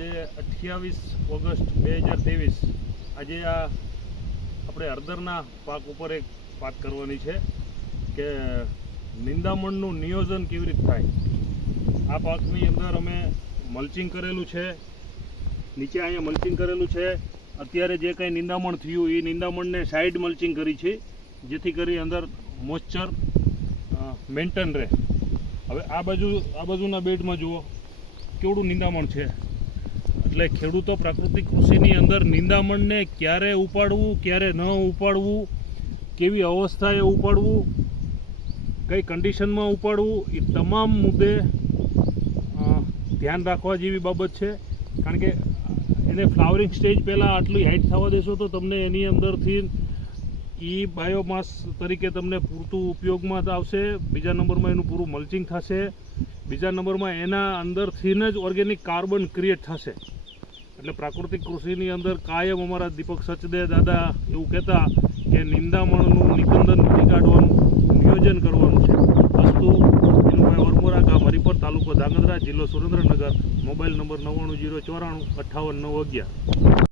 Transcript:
આજે 28 ઓગસ્ટ 2023 આજે આપણે હળદરના પાક ઉપર એક વાત કરવાની છે કે નિંદામણનું નિયોજન કેવી રીતે થાય. આ પાકની અંદર અમે મલ્ચિંગ કરેલું છે, નીચે અહીંયા મલ્ચિંગ કરેલું છે. અત્યારે જે કંઈ નિંદામણ થયું એ નિંદામણને સાઈડ મલ્ચિંગ કરી છે, જેથી કરી અંદર મોઇસ્ચર મેન્ટેન રહે. હવે આ બાજુના બેડમાં જુઓ કેવડું નિંદામણ છે. એટલે ખેડૂતો પ્રાકૃતિક કૃષિની અંદર નિંદામણને ક્યારે ઉપાડવું, ક્યારે ન ઉપાડવું, કેવી અવસ્થાએ ઉપાડવું, કઈ કન્ડિશનમાં ઉપાડવું, એ તમામ મુદ્દે ધ્યાન રાખવા જેવી બાબત છે. કારણ કે એને ફ્લાવરિંગ સ્ટેજ પહેલાં આટલી હાઇટ થવા દેશો તો તમને એની અંદરથી એ બાયોમાસ તરીકે તમને પૂરતું ઉપયોગમાં આવશે. બીજા નંબરમાં એનું પૂરું મલ્ચિંગ થશે. બીજા નંબરમાં એના અંદરથી જ ઓર્ગેનિક કાર્બન ક્રિએટ થશે. એટલે પ્રાકૃતિક કૃષિની અંદર કાયમ અમારા દીપક સચદે દાદા એવું કહેતા કે નિંદામણનું નિકંદન કાઢવાનું નિયોજન કરવાનું છે. વસ્તુ વિનુભાઈ વરમોરા, ગામ હરિપર, તાલુકો ધાંગધ્રા, જિલ્લો સુરેન્દ્રનગર. Mobile number 9904958911.